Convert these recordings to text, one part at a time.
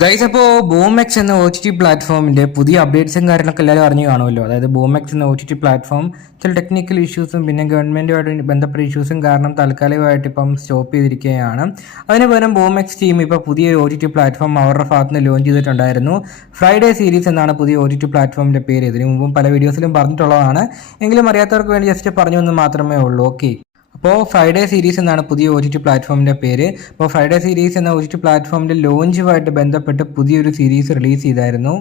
Guys, അപ്പോൾ ബൂമെക്സ് എന്ന OTT പ്ലാറ്റ്ഫോമിന്റെ പുതിയ അപ്ഡേറ്റ്സും കാര്യങ്ങളൊക്കെ എല്ലാവരും അറിഞ്ഞു കാണുമല്ലോ. അതായത് ബൂമെക്സ് എന്ന OTT പ്ലാറ്റ്ഫോം ചില ടെക്നിക്കൽ ഇഷ്യൂസും പിന്നെ ഗവൺമെന്റുമായിട്ട് ബന്ധപ്പെട്ട ഇഷ്യൂസും കാരണം താൽക്കാലികമായിട്ട് ഇപ്പം സ്റ്റോപ്പ് ചെയ്തിരിക്കുകയാണ്. അതിന് പകരം ബൂമെക്സ് ടീം ഇപ്പോൾ പുതിയൊരു OTT പ്ലാറ്റ്ഫോം അവരുടെ ഭാഗത്ത് നിന്ന് ലോഞ്ച് ചെയ്തിട്ടുണ്ടായിരുന്നു. ഫ്രൈഡേ സീരീസ് എന്നാണ് പുതിയ OTT പ്ലാറ്റ്ഫോമിന്റെ പേര്. ഇതിനു മുമ്പും പല വീഡിയോസിലും പറഞ്ഞിട്ടുള്ളതാണ്. എങ്കിലും അറിയാത്തവർക്ക് വേണ്ടി ജസ്റ്റ് പറഞ്ഞു എന്ന് മാത്രമേ ഉള്ളൂ. ഓക്കെ, അപ്പോൾ ഫ്രൈഡേ സീരീസ് എന്നാണ് പുതിയ OTT പ്ലാറ്റ്ഫോമിൻ്റെ പേര്. അപ്പോൾ ഫ്രൈഡേ സീരീസ് എന്ന OTT പ്ലാറ്റ്ഫോമിൻ്റെ ലോഞ്ചുമായിട്ട് ബന്ധപ്പെട്ട് പുതിയൊരു സീരീസ് റിലീസ് ചെയ്തായിരുന്നു.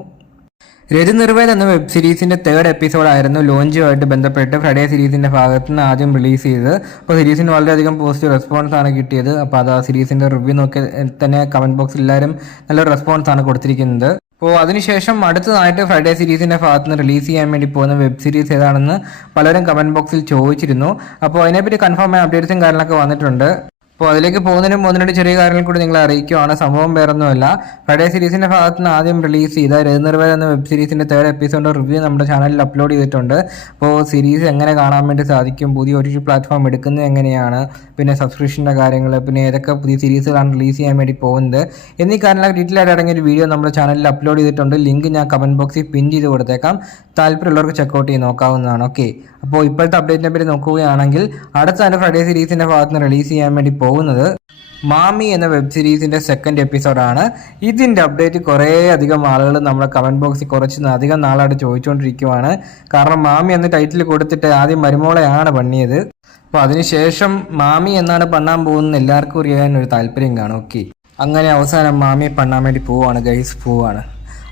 രജനിർവേദ് എന്ന വെബ് സീരീസിൻ്റെ 3rd എപ്പിസോഡായിരുന്നു ലോഞ്ചുമായിട്ട് ബന്ധപ്പെട്ട് ഫ്രൈഡേ സീരീസിൻ്റെ ഭാഗത്ത് നിന്ന് ആദ്യം റിലീസ് ചെയ്തത്. അപ്പോൾ സീരീസിന് വളരെയധികം പോസിറ്റീവ് റെസ്പോൺസ് ആണ് കിട്ടിയത്. അപ്പോൾ അത് ആ സീരീസിൻ്റെ റിവ്യൂ നോക്കി തന്നെ കമൻറ്റ് ബോക്സിൽ എല്ലാവരും നല്ലൊരു റെസ്പോൺസ് ആണ് കൊടുത്തിരിക്കുന്നത്. അപ്പോൾ അതിനുശേഷം അടുത്തതായിട്ട് ഫ്രൈഡേ സീരീസിൻ്റെ ഭാഗത്ത് നിന്ന് റിലീസ് ചെയ്യാൻ വേണ്ടി പോകുന്ന വെബ് സീരീസ് ഏതാണെന്ന് പലരും കമൻറ്റ് ബോക്സിൽ ചോദിച്ചിരുന്നു. അപ്പോൾ അതിനെപ്പറ്റി കൺഫേം ആയ അപ്ഡേറ്റ്സും കാര്യങ്ങളൊക്കെ വന്നിട്ടുണ്ട്. അപ്പോൾ അതിലേക്ക് പോകുന്നതിന് ചെറിയ കാര്യങ്ങൾ കൂടി നിങ്ങളെ അറിയിക്കുകയാണ്. സംഭവം വേറൊന്നുമല്ല, ഫ്രൈഡേ സീരീസിൻ്റെ ഭാഗത്ത് നിന്ന് ആദ്യം റിലീസ് ചെയ്ത രജനിർവേദ് എന്ന വെബ് സീരീസിൻ്റെ 3rd എപ്പിസോഡിൻ്റെ റിവ്യൂ നമ്മുടെ ചാനലിൽ അപ്ലോഡ് ചെയ്തിട്ടുണ്ട്. അപ്പോൾ സീരീസ് എങ്ങനെ കാണാൻ വേണ്ടി സാധിക്കും, പുതിയ OTT പ്ലാറ്റ്ഫോം എടുക്കുന്നത് എങ്ങനെയാണ്, പിന്നെ സബ്സ്ക്രിപ്ഷൻ്റെ കാര്യങ്ങൾ, പിന്നെ ഏതൊക്കെ പുതിയ സീരീസുകളാണ് റിലീസ് ചെയ്യാൻ വേണ്ടി പോകുന്നത് എന്നീ കാര്യങ്ങളൊക്കെ ഡീറ്റെയിൽ ആയിട്ട് അടങ്ങിയ ഒരു വീഡിയോ നമ്മുടെ ചാനലിൽ അപ്ലോഡ് ചെയ്തിട്ടുണ്ട്. ലിങ്ക് ഞാൻ കമൻറ്റ് ബോക്സിൽ പിൻ ചെയ്ത് കൊടുത്തേക്കാം. താല്പര്യമുള്ളവർക്ക് ചെക്കൗട്ട് ചെയ്ത് നോക്കാവുന്നതാണ്. ഓക്കെ, അപ്പോൾ ഇപ്പോഴത്തെ അപ്ഡേറ്റിനെ പറ്റി നോക്കുകയാണെങ്കിൽ അടുത്ത ഫ്രൈഡേ സീരീസിൻ്റെ ഭാഗത്ത് നിന്ന് റിലീസ് ചെയ്യാൻ വേണ്ടി പോകുന്നത് മാമി എന്ന വെബ് സീരീസിൻ്റെ 2nd എപ്പിസോഡാണ്. ഇതിൻ്റെ അപ്ഡേറ്റ് കുറേ അധികം ആളുകൾ നമ്മുടെ കമൻറ്റ് ബോക്സിൽ കുറച്ച് അധികം നാളായിട്ട് ചോദിച്ചുകൊണ്ടിരിക്കുവാണ്. കാരണം മാമി എന്ന ടൈറ്റിൽ കൊടുത്തിട്ട് ആദ്യം മരുമോളെയാണ് പണിയത്. അപ്പോൾ അതിനുശേഷം മാമി എന്നാണ് പണ്ണാൻ പോകുന്നത് എല്ലാവർക്കും അറിയാൻ ഒരു താല്പര്യം കാണും. ഓക്കെ, അങ്ങനെ അവസാനം മാമിയെ പണ്ണാൻ വേണ്ടി പോവാണ് ഗൈസ്, പോവാണ്.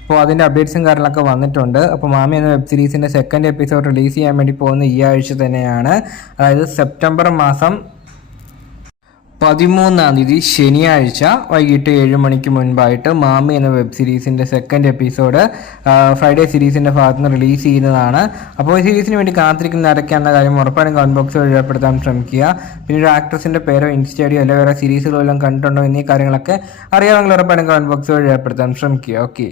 അപ്പോൾ അതിൻ്റെ അപ്ഡേറ്റ്സും കാര്യങ്ങളൊക്കെ വന്നിട്ടുണ്ട്. അപ്പോൾ മാമി എന്ന വെബ് സീരീസിൻ്റെ 2nd എപ്പിസോഡ് റിലീസ് ചെയ്യാൻ വേണ്ടി പോകുന്ന ഈ ആഴ്ച തന്നെയാണ്. അതായത് സെപ്റ്റംബർ മാസം 13-ാം തീയതി ശനിയാഴ്ച വൈകിട്ട് 7 മണിക്ക് മുൻപായിട്ട് മാമി എന്ന വെബ് സീരീസിൻ്റെ 2nd എപ്പിസോഡ് ഫ്രൈഡേ സീരീസിൻ്റെ ഭാഗത്ത് നിന്ന് റിലീസ് ചെയ്യുന്നതാണ്. അപ്പോൾ ഈ സീരീസിന് വേണ്ടി കാത്തിരിക്കുന്ന ആരൊക്കെയാണെന്ന കാര്യം ഉറപ്പായും കമൻറ്റ് ബോക്സിൽ രേഖപ്പെടുത്താൻ ശ്രമിക്കുക. പിന്നെ ഒരു ആക്ട്രസിൻ്റെ പേരോ ഇൻസ്റ്റഡിയോ അല്ലെങ്കിൽ വേറെ സീരീസുകളെല്ലാം കണ്ടിട്ടുണ്ടോ എന്നീ കാര്യങ്ങളൊക്കെ അറിയാമെങ്കിൽ ഉറപ്പായും കമൻറ്റ് ബോക്സിൽ രേഖപ്പെടുത്താൻ ശ്രമിക്കുക. ഓക്കെ.